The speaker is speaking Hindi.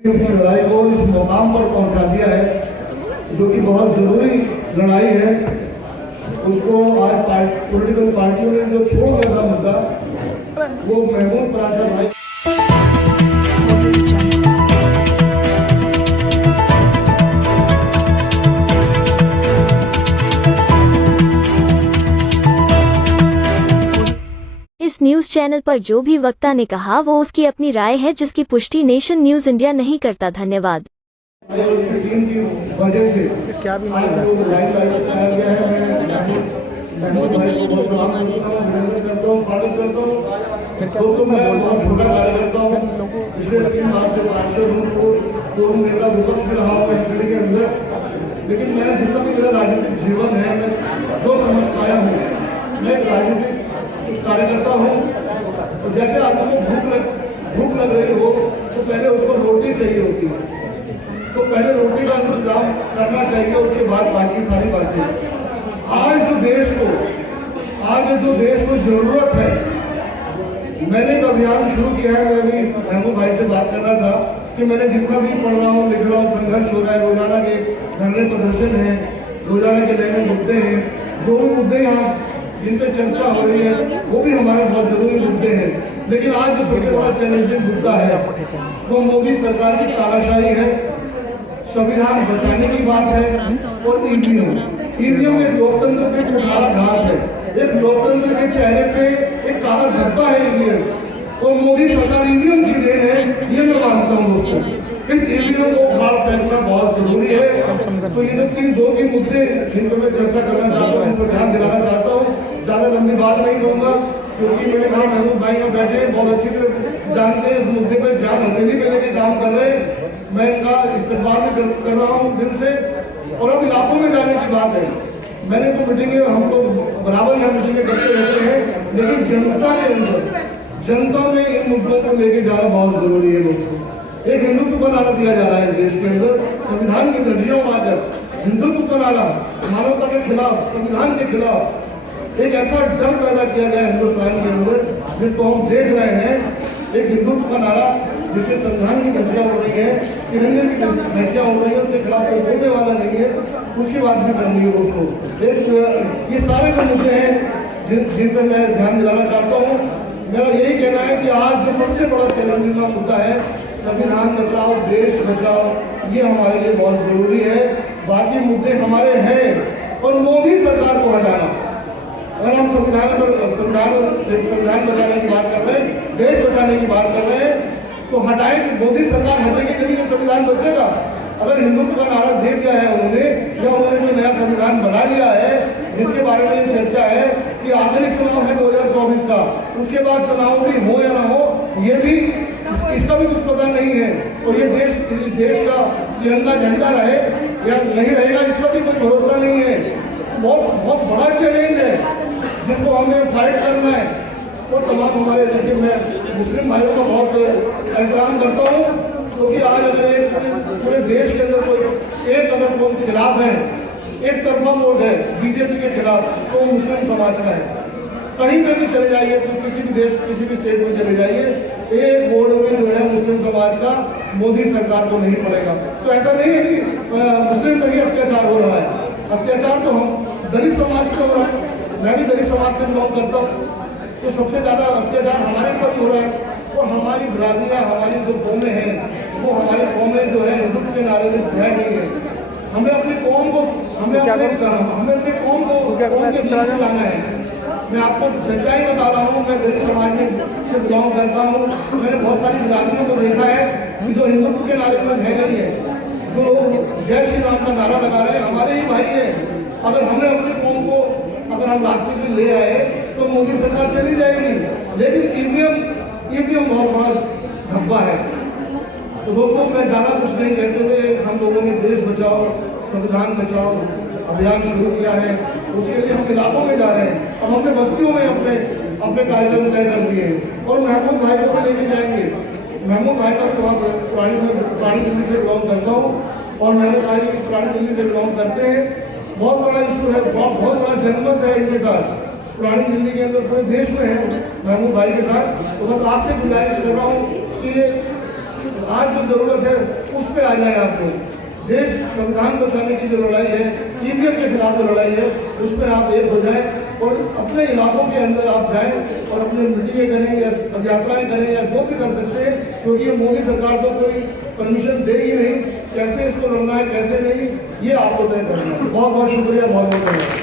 अपनी लड़ाई को इस मुकाम पर पहुंचा दिया है जो कि बहुत जरूरी लड़ाई है। उसको आज पॉलिटिकल पार्टियों ने जो छोड़ दिया था मुद्दा, वो महमूद पराठा भाई। इस न्यूज चैनल पर जो भी वक्ता ने कहा वो उसकी अपनी राय है, जिसकी पुष्टि नेशन न्यूज इंडिया नहीं करता। धन्यवाद। टीम की वजह से क्या भी दोस्तों, मैं बहुत छोटा कार्य करता हूँ। पिछले 3 माह से पार्षद हूँ, दोनों नेता विपक्ष में रहा हूँ एमसीडी के अंदर। लेकिन मैं जितना भी मेरा राजनीतिक जीवन है, मैं जो समझ पाया हूँ, मैं एक राजनीतिक कार्यकर्ता हूँ। और जैसे आदमी को भूख लग रही हो तो पहले उसको रोटी चाहिए होती है, तो पहले रोटी का इंतजाम करना चाहिए, उसके बाद बाकी सारी बातें। आज जो देश को जरूरत है, मैंने एक अभियान शुरू किया है। मैं अभी महमूद भाई से बात कर रहा था कि मैंने जितना भी पढ़ रहा हूँ, लिख रहा हूँ, संघर्ष हो रहा है, रोजाना के धरने प्रदर्शन है, रोजाना के नए मुद्दे हैं, जो मुद्दे यहाँ जिन पे चर्चा हो रही है वो भी हमारे बहुत जरूरी मुद्दे हैं। लेकिन आज जो सबसे बड़ा चैलेंजिंग मुद्दा है वो मोदी सरकार की तानाशाही है, संविधान बचाने की बात है, और ईवीएम एक लोकतंत्र पे काला घात है। एक लोकतंत्र के चेहरे पे एक काला धब्बा है ईवीएम, और मोदी सरकार ईवीएम की देन है, ये मैं मानता हूँ दोस्तों। इस ईवीएम को बाहर फेंकना बहुत जरूरी है। तो ये जो 2-3 मुद्दे जिन पर मैं चर्चा करना चाहता हूँ, उन पर ध्यान दिलाना चाहता हूँ। ज्यादा लंबी बात नहीं कहूँगा, क्योंकि मैंने कहा महमूद भाई यहाँ बैठे बहुत अच्छी तरह जानते हैं इस मुद्दे पर, जान हथेली पे लेके काम कर रहे हैं। मैं इनका इस्तेमाल भी कर रहा हूँ दिल से। और अब इलाकों में जाने की बात है, मैंने तो मीटिंगें, हम लोग बराबर यहाँ मीटिंगें करते रहते हैं, लेकिन जनता में इन मुद्दों को लेके जाना बहुत जरूरी है दोस्तों। एक हिंदुत्व का नारा दिया जा रहा है देश के अंदर, संविधान की दर्जियों में आकर हिंदुत्व का नारा, मानवता के खिलाफ, संविधान के खिलाफ एक ऐसा डर पैदा किया गया हिंदुस्तान के अंदर, जिसको हम देख रहे हैं। एक हिंदुत्व का नारा जिससे संविधान की धज्जियां उड़ रही है, तिरंगे की धज्जियां उड़ रही है, उसके खिलाफ कोई बोलने वाला नहीं है, उसकी बात भी करनी है दोस्तों। ये सारे जो मुद्दे हैं जिन पर मैं ध्यान दिलाना चाहता हूँ। मेरा यही कहना है कि आज जो सबसे बड़ा चैलेंजिंग का मुद्दा है, संविधान बचाओ, देश बचाओ, ये हमारे लिए बहुत जरूरी है। बाकी मुद्दे हमारे हैं, और मोदी सरकार को हटाना। अगर हम संविधान बचाने की बात कर रहे हैं, देश बचाने की बात कर रहे हैं, तो हटाएंगे। मोदी सरकार हटेगी तभी तो संविधान बचेगा। अगर हिंदुत्व का नारा दे दिया है उन्होंने, या उन्होंने कोई नया संविधान बना लिया है जिसके बारे में ये चर्चा है कि आखिरी चुनाव है 2024 का, उसके बाद चुनाव भी हो या ना हो, ये भी इसका भी कुछ पता नहीं है। और ये इस देश का तिरंगा झंडा रहे या नहीं रहेगा, इसका भी कोई भरोसा नहीं है। बहुत बड़ा चैलेंज है जिसको हमें फाइट करना है। और तमाम हमारे, देखिए मैं मुस्लिम भाइयों का बहुत एहतराम करता हूँ, क्योंकि आज अगर पूरे देश के अंदर कोई एक अगर कौन खिलाफ है, एक तरफा वोट है बीजेपी के खिलाफ, तो मुस्लिम समाज का है। कहीं पे भी चले जाइए, तो किसी भी देश, किसी भी स्टेट में चले जाइए, एक वोट में जो है मुस्लिम समाज का मोदी सरकार को नहीं पड़ेगा। तो ऐसा नहीं है कि मुस्लिम पर ही अत्याचार हो रहा है। अत्याचार तो हम दलित समाज पे हो रहा है, मैं भी दलित समाज से बिलोंग करता हूँ, तो सबसे ज्यादा अत्याचार हमारे पर ही हो रहा है। और हमारी बिरादरियाँ, हमारी जो कौमें हैं, वो हमारी कौमें जो है हिंदुत्व के नारे में है नहीं है। हमें अपनी कौम को, हमें अपने कौम के बीच में लाना है। मैं आपको सच्चाई बता रहा हूँ, मैं दलित समाज में से बिलोंग करता हूँ। मैंने बहुत सारी बिरादरियों को देखा है कि जो हिंदुत्व के नारे में रह गई है, जो लोग जय श्री राम का नारा लगा रहे हैं, हमारे ही भाई हैं। अगर हमने अपनी कौम को अगर हम रास्ते में ले आए तो मोदी सरकार चली जाएगी। लेकिन ईवीएम बहुत बड़ा धब्बा है। तो दोस्तों, मैं ज़्यादा कुछ नहीं कहते हुए, हम लोगों ने देश बचाओ, संविधान बचाओ अभियान शुरू किया है। उसके लिए हम इलाकों में जा रहे हैं। अब हमने बस्तियों में अपने कार्यक्रम तय कर दिए हैं, और महमूद भाई को भी लेके जाएंगे। महमूद भाई का पुरानी दिल्ली से बिलोंग करता हूँ, और महमूद भाई पुरानी दिल्ली से बिलोंग करते हैं। बहुत बड़ा इशू है, बहुत बड़ा जनमत है इनके साथ, पुरानी दिल्ली के अंदर, पूरे देश में है महमूद भाई के साथ। तो बस आपसे गुजारिश कर रहा हूँ कि आज जो जरूरत है उस पर आ जाए आप लोग। देश संविधान बचाने की जो लड़ाई है, ईवीएम के खिलाफ जो लड़ाई है, उसमें आप एक हो जाएं और अपने इलाकों के अंदर आप जाएं और अपने मीटिंगें करें या पदयात्राएं करें या जो भी कर सकते हैं, क्योंकि ये मोदी सरकार तो कोई परमिशन देगी नहीं। कैसे इसको लड़ना है कैसे नहीं, ये आपको तय करना है। बहुत बहुत शुक्रिया, बहुत बहुत धन्यवाद।